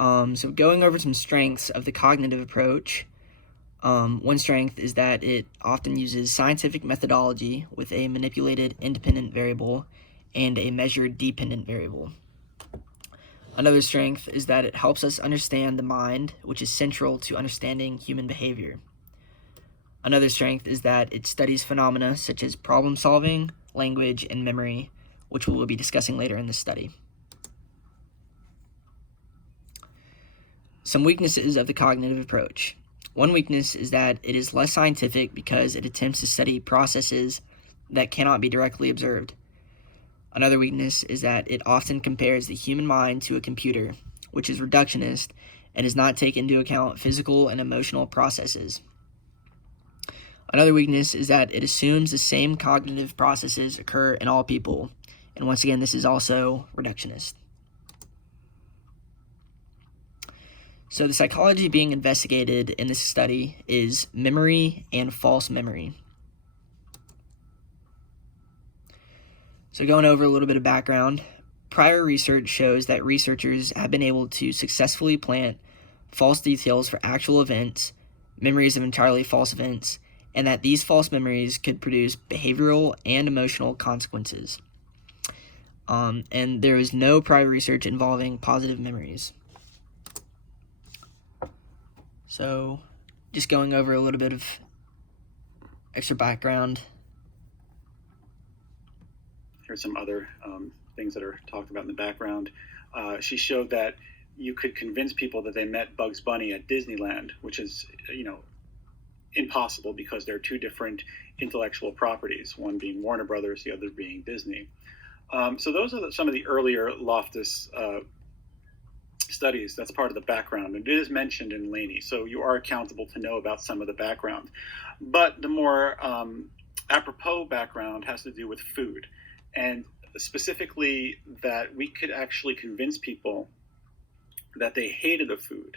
So going over some strengths of the cognitive approach, one strength is that it often uses scientific methodology with a manipulated independent variable and a measured dependent variable. Another strength is that it helps us understand the mind, which is central to understanding human behavior. Another strength is that it studies phenomena such as problem solving, language, and memory, which we will be discussing later in this study. Some weaknesses of the cognitive approach. One weakness is that it is less scientific because it attempts to study processes that cannot be directly observed. Another weakness is that it often compares the human mind to a computer, which is reductionist and does not take into account physical and emotional processes. Another weakness is that it assumes the same cognitive processes occur in all people, and once again, this is also reductionist. So the psychology being investigated in this study is memory and false memory. So going over a little bit of background, prior research shows that researchers have been able to successfully plant false details for actual events, memories of entirely false events, and that these false memories could produce behavioral and emotional consequences. And there is no prior research involving positive memories. So just going over a little bit of extra background. Here's some other things that are talked about in the background. She showed that you could convince people that they met Bugs Bunny at Disneyland, which is, impossible because they're two different intellectual properties, one being Warner Brothers, the other being Disney. So those are some of the earlier Loftus studies. That's part of the background, and it is mentioned in Laney, so you are accountable to know about some of the background. But the more apropos background has to do with food, and specifically that we could actually convince people that they hated a food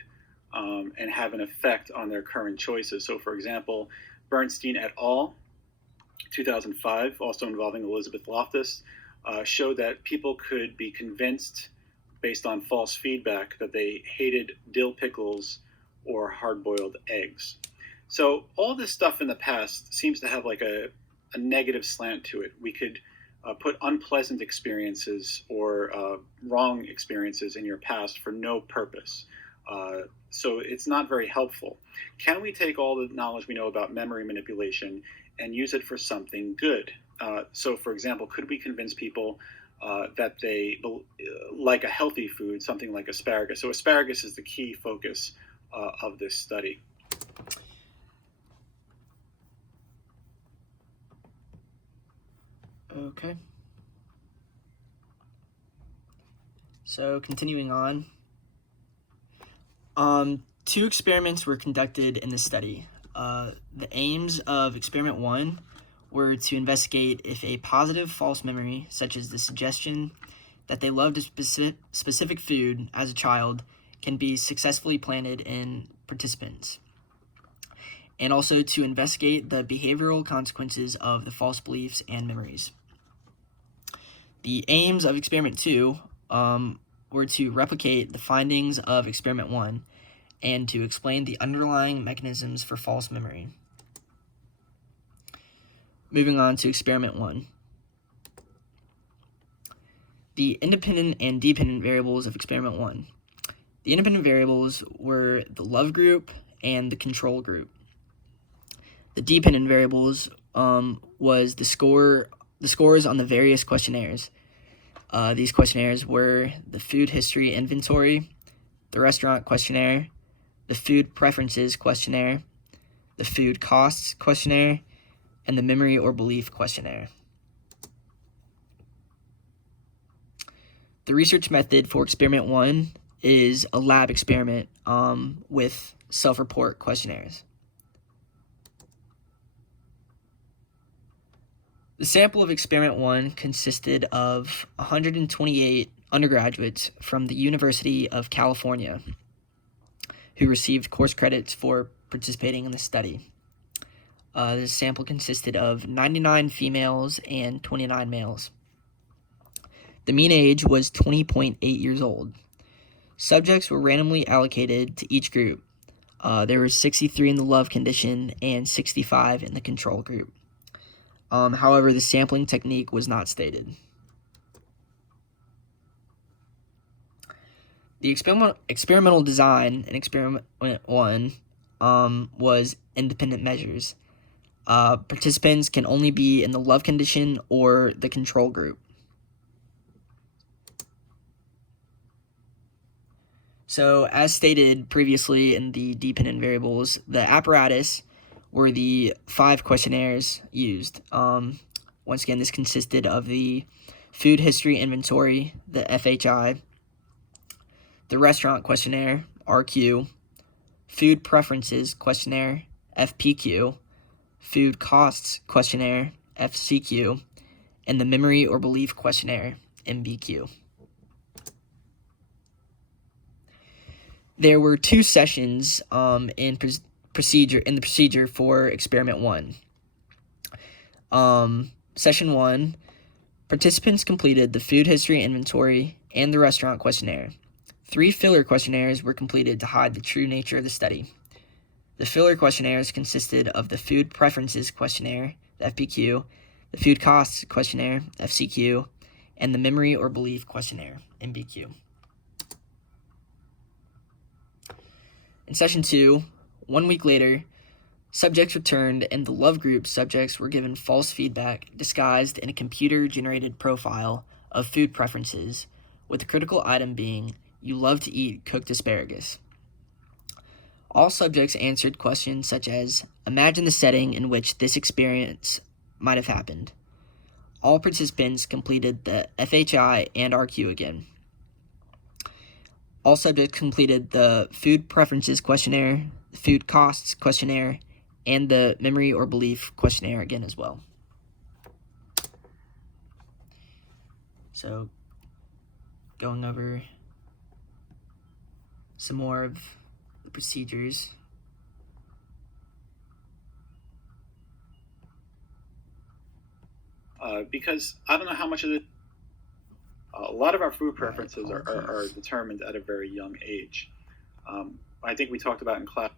and have an effect on their current choices. So for example, Bernstein et al., 2005, also involving Elizabeth Loftus, showed that people could be convinced based on false feedback that they hated dill pickles or hard-boiled eggs. So all this stuff in the past seems to have like a negative slant to it. We could put unpleasant experiences or wrong experiences in your past for no purpose. So it's not very helpful. Can we take all the knowledge we know about memory manipulation and use it for something good? So for example, could we convince people that they like a healthy food, something like asparagus? So asparagus is the key focus of this study. Okay. So continuing on, two experiments were conducted in this study. The aims of experiment 1 were to investigate if a positive false memory, such as the suggestion that they loved a specific food as a child, can be successfully planted in participants, and also to investigate the behavioral consequences of the false beliefs and memories. The aims of experiment 2 were to replicate the findings of experiment 1 and to explain the underlying mechanisms for false memory. Moving on to experiment 1. The independent and dependent variables of experiment 1. The independent variables were the love group and the control group. The dependent variables was the scores on the various questionnaires. These questionnaires were the food history inventory, the restaurant questionnaire, the food preferences questionnaire, the food costs questionnaire, and the memory or belief questionnaire. The research method for experiment 1 is a lab experiment with self-report questionnaires. The sample of experiment 1 consisted of 128 undergraduates from the University of California who received course credits for participating in the study. The sample consisted of 99 females and 29 males. The mean age was 20.8 years old. Subjects were randomly allocated to each group. There were 63 in the love condition and 65 in the control group. However, the sampling technique was not stated. The experimental design in Experiment 1 was independent measures. Participants can only be in the love condition or the control group. So, as stated previously in the dependent variables, the apparatus were the 5 questionnaires used. Once again, this consisted of the food history inventory, the FHI, the restaurant questionnaire, RQ, food preferences questionnaire, FPQ, food costs questionnaire, FCQ, and the memory or belief questionnaire, MBQ. There were 2 sessions in the procedure for Experiment 1. Session 1, participants completed the food history inventory and the restaurant questionnaire. 3 filler questionnaires were completed to hide the true nature of the study. The filler questionnaires consisted of the food preferences questionnaire, the FPQ, the food costs questionnaire, FCQ, and the memory or belief questionnaire, MBQ. In session 2, 1 week later, subjects returned and the love group subjects were given false feedback disguised in a computer-generated profile of food preferences, with the critical item being, "You love to eat cooked asparagus." All subjects answered questions such as, "Imagine the setting in which this experience might have happened." All participants completed the FHI and RQ again. All subjects completed the food preferences questionnaire, the food costs questionnaire, and the memory or belief questionnaire again as well. So, going over some more of the procedures. Because I don't know how much of it. A lot of our food preferences are determined at a very young age. I think we talked about in class,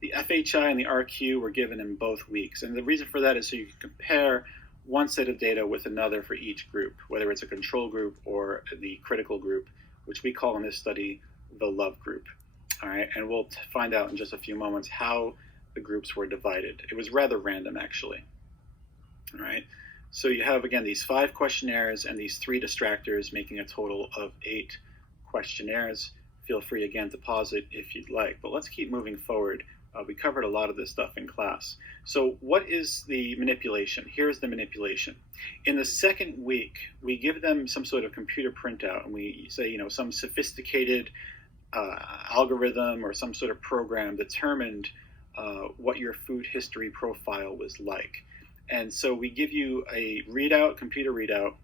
the FHI and the RQ were given in both weeks. And the reason for that is so you can compare one set of data with another for each group, whether it's a control group or the critical group, which we call in this study the love group. All right, and we'll find out in just a few moments how the groups were divided. It was rather random, actually. All right. So you have, again, these 5 questionnaires and these 3 distractors, making a total of 8 questionnaires. Feel free, again, to pause it if you'd like. But let's keep moving forward. We covered a lot of this stuff in class. So what is the manipulation? Here's the manipulation. In the second week, we give them some sort of computer printout, and we say, some sophisticated algorithm or some sort of program determined what your food history profile was like. And so we give you a readout, computer readout,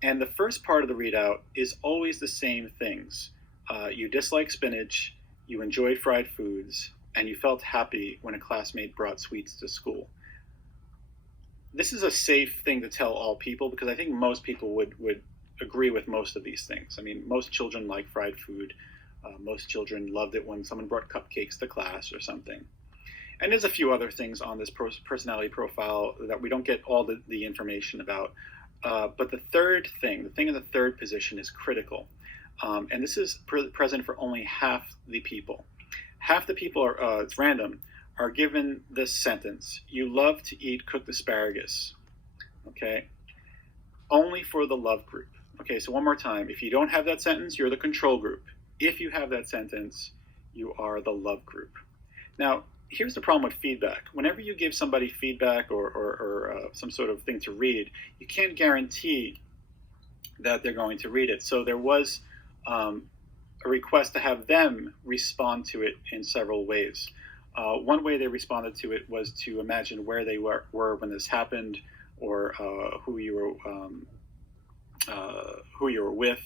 and the first part of the readout is always the same things. You dislike spinach, you enjoyed fried foods, and you felt happy when a classmate brought sweets to school. This is a safe thing to tell all people because I think most people would agree with most of these things. I mean, most children like fried food. Most children loved it when someone brought cupcakes to class or something. And there's a few other things on this personality profile that we don't get all the information about. But the third thing, the thing in the third position is critical. And this is present for only half the people. Half the people are, it's random, are given this sentence: "You love to eat cooked asparagus." Okay? Only for the love group. Okay, so one more time. If you don't have that sentence, you're the control group. If you have that sentence, you are the love group. Now, here's the problem with feedback. Whenever you give somebody feedback or some sort of thing to read, you can't guarantee that they're going to read it. So there was a request to have them respond to it in several ways. One way they responded to it was to imagine where they were when this happened, or who you were with.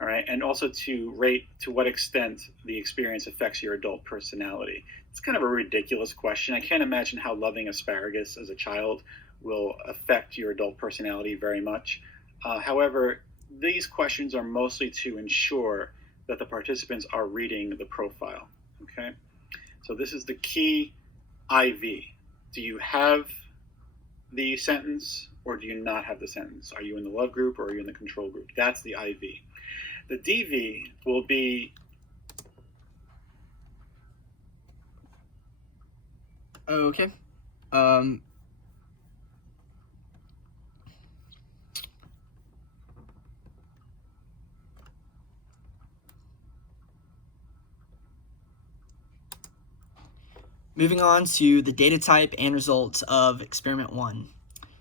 All right, and also to rate to what extent the experience affects your adult personality. It's kind of a ridiculous question. I can't imagine how loving asparagus as a child will affect your adult personality very much. However, these questions are mostly to ensure that the participants are reading the profile. Okay, so this is the key IV. Do you have the sentence or do you not have the sentence? Are you in the love group or are you in the control group? That's the IV. The DV will be Okay. Moving on to the data type and results of experiment 1.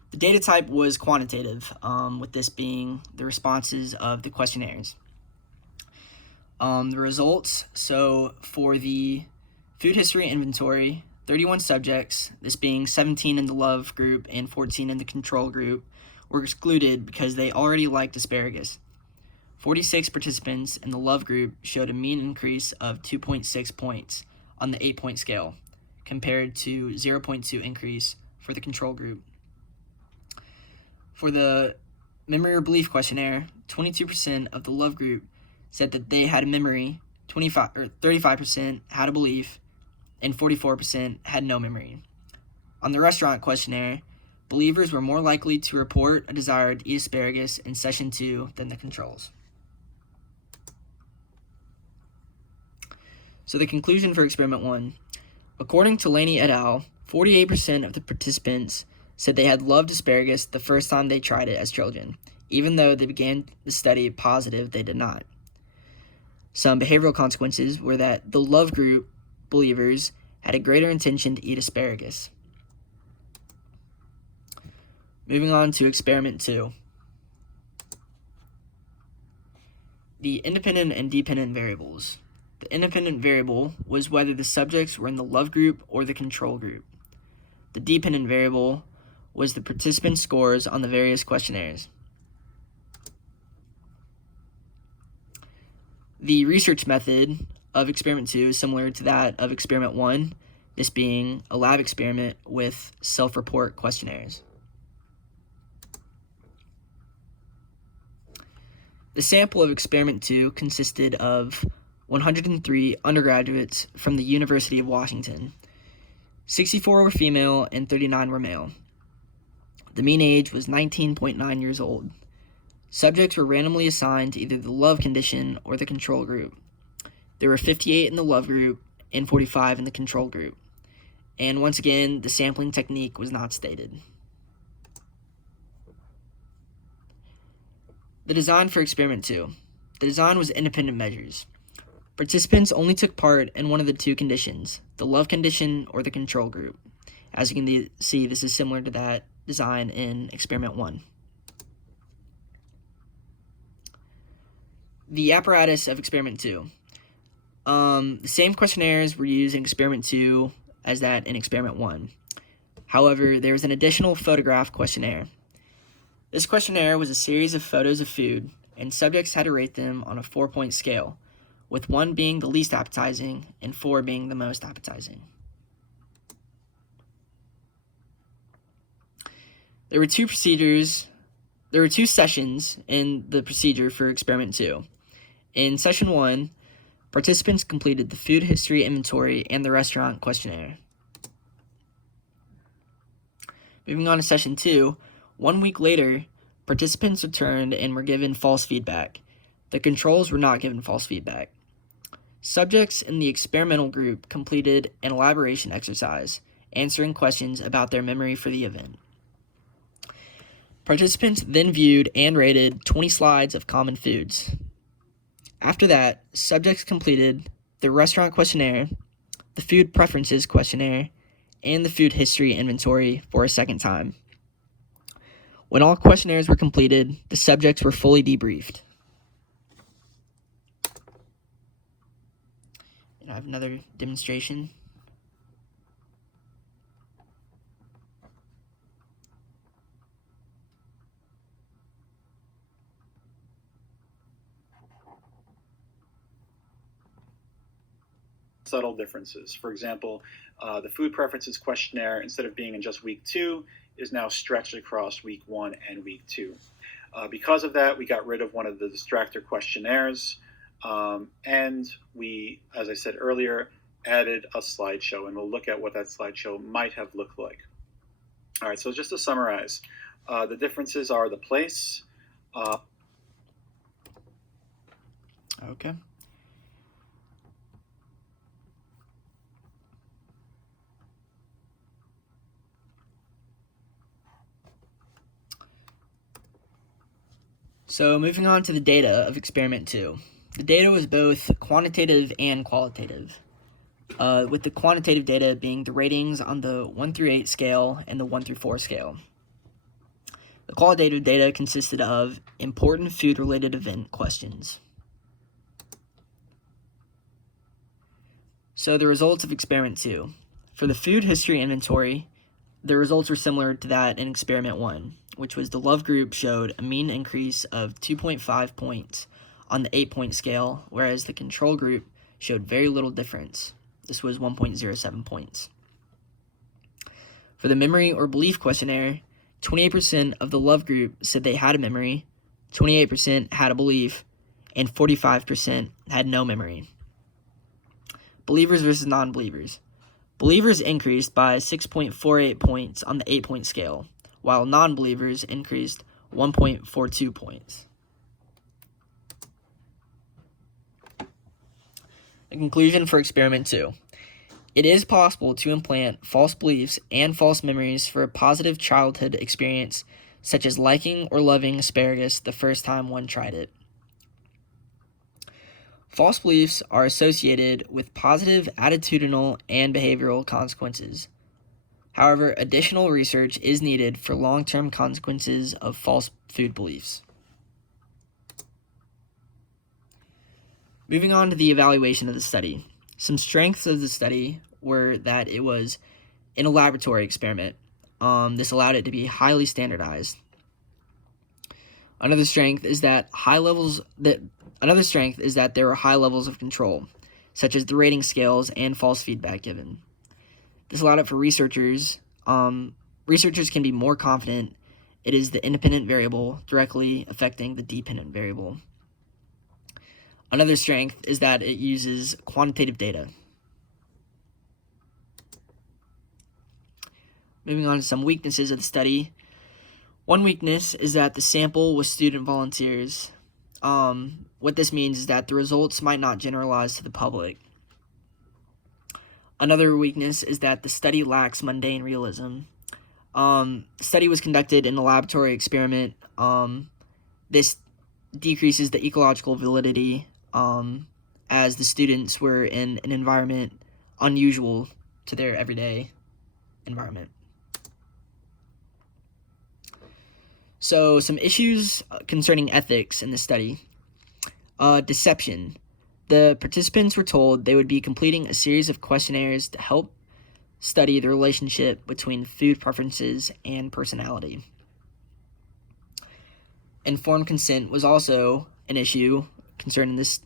The data type was quantitative, with this being the responses of the questionnaires. The results, so for the food history inventory, 31 subjects, this being 17 in the love group and 14 in the control group, were excluded because they already liked asparagus. 46 participants in the love group showed a mean increase of 2.6 points on the 8-point scale, compared to 0.2 increase for the control group. For the memory or belief questionnaire, 22% of the love group said that they had a memory, 35% had a belief, and 44% had no memory. On the restaurant questionnaire, believers were more likely to report a desire to eat asparagus in session 2 than the controls. So the conclusion for experiment 1. According to Laney et al., 48% of the participants said they had loved asparagus the first time they tried it as children, even though they began the study positive they did not. Some behavioral consequences were that the love group believers had a greater intention to eat asparagus. Moving on to experiment 2. The independent and dependent variables. The independent variable was whether the subjects were in the love group or the control group. The dependent variable was the participant scores on the various questionnaires. The research method of experiment 2 is similar to that of experiment 1, this being a lab experiment with self-report questionnaires. The sample of experiment 2 consisted of 103 undergraduates from the University of Washington. 64 were female and 39 were male. The mean age was 19.9 years old. Subjects were randomly assigned to either the love condition or the control group. There were 58 in the love group and 45 in the control group. And once again, the sampling technique was not stated. The design for experiment 2. The design was independent measures. Participants only took part in one of the two conditions, the love condition or the control group. As you can see, this is similar to that design in experiment 1. The apparatus of experiment 2. The same questionnaires were used in experiment 2 as that in experiment 1. However, there was an additional photograph questionnaire. This questionnaire was a series of photos of food, and subjects had to rate them on a 4-point scale, with 1 being the least appetizing and 4 being the most appetizing. There were two sessions in the procedure for experiment 2. In session 1, participants completed the food history inventory and the restaurant questionnaire. Moving on to session 2, 1 week later, participants returned and were given false feedback. The controls were not given false feedback. Subjects in the experimental group completed an elaboration exercise, answering questions about their memory for the event. Participants then viewed and rated 20 slides of common foods. After that, subjects completed the restaurant questionnaire, the food preferences questionnaire, and the food history inventory for a second time. When all questionnaires were completed, the subjects were fully debriefed. And I have another demonstration. Subtle differences. For example, the food preferences questionnaire, instead of being in just week 2, is now stretched across week 1 and week 2. Because of that, we got rid of one of the distractor questionnaires. And we, as I said earlier, added a slideshow, and we'll look at what that slideshow might have looked like. All right, so just to summarize, the differences are the place. Okay. So moving on to the data of experiment 2. The data was both quantitative and qualitative, with the quantitative data being the ratings on the 1 through 8 scale and the 1 through 4 scale. The qualitative data consisted of important food-related event questions. So the results of experiment 2. For the food history inventory, the results were similar to that in experiment 1, which was the love group showed a mean increase of 2.5 points on the 8-point scale, whereas the control group showed very little difference. This was 1.07 points. For the memory or belief questionnaire, 28% of the love group said they had a memory, 28% had a belief, and 45% had no memory. Believers versus non-believers. Believers increased by 6.48 points on the 8-point scale, while non-believers increased 1.42 points. The conclusion for experiment 2. It is possible to implant false beliefs and false memories for a positive childhood experience, such as liking or loving asparagus the first time one tried it. False beliefs are associated with positive attitudinal and behavioral consequences. However, additional research is needed for long-term consequences of false food beliefs. Moving on to the evaluation of the study. Some strengths of the study were that it was in a laboratory experiment. This allowed it to be highly standardized. Another strength is that there were high levels of control, such as the rating scales and false feedback given. This allowed it for researchers. Researchers can be more confident it is the independent variable directly affecting the dependent variable. Another strength is that it uses quantitative data. Moving on to some weaknesses of the study. One weakness is that the sample was student volunteers. What this means is that the results might not generalize to the public. Another weakness is that the study lacks mundane realism. The study was conducted in a laboratory experiment. This decreases the ecological validity as the students were in an environment unusual to their everyday environment. So, some issues concerning ethics in the study. Deception. The participants were told they would be completing a series of questionnaires to help study the relationship between food preferences and personality. Informed consent was also an issue concerning this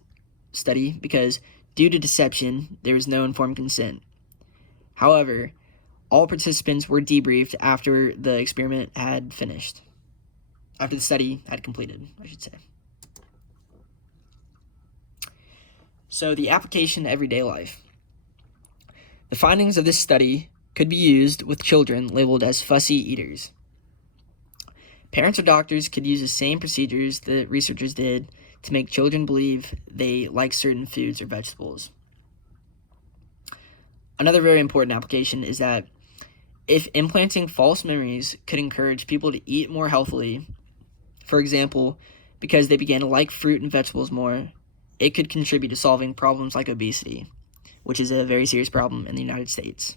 study because due to deception, there was no informed consent. However, all participants were debriefed after the experiment had finished. After the study had completed, I should say. So the application to everyday life. The findings of this study could be used with children labeled as fussy eaters. Parents or doctors could use the same procedures that researchers did to make children believe they like certain foods or vegetables. Another very important application is that if implanting false memories could encourage people to eat more healthily, for example, because they began to like fruit and vegetables more, it could contribute to solving problems like obesity, which is a very serious problem in the United States.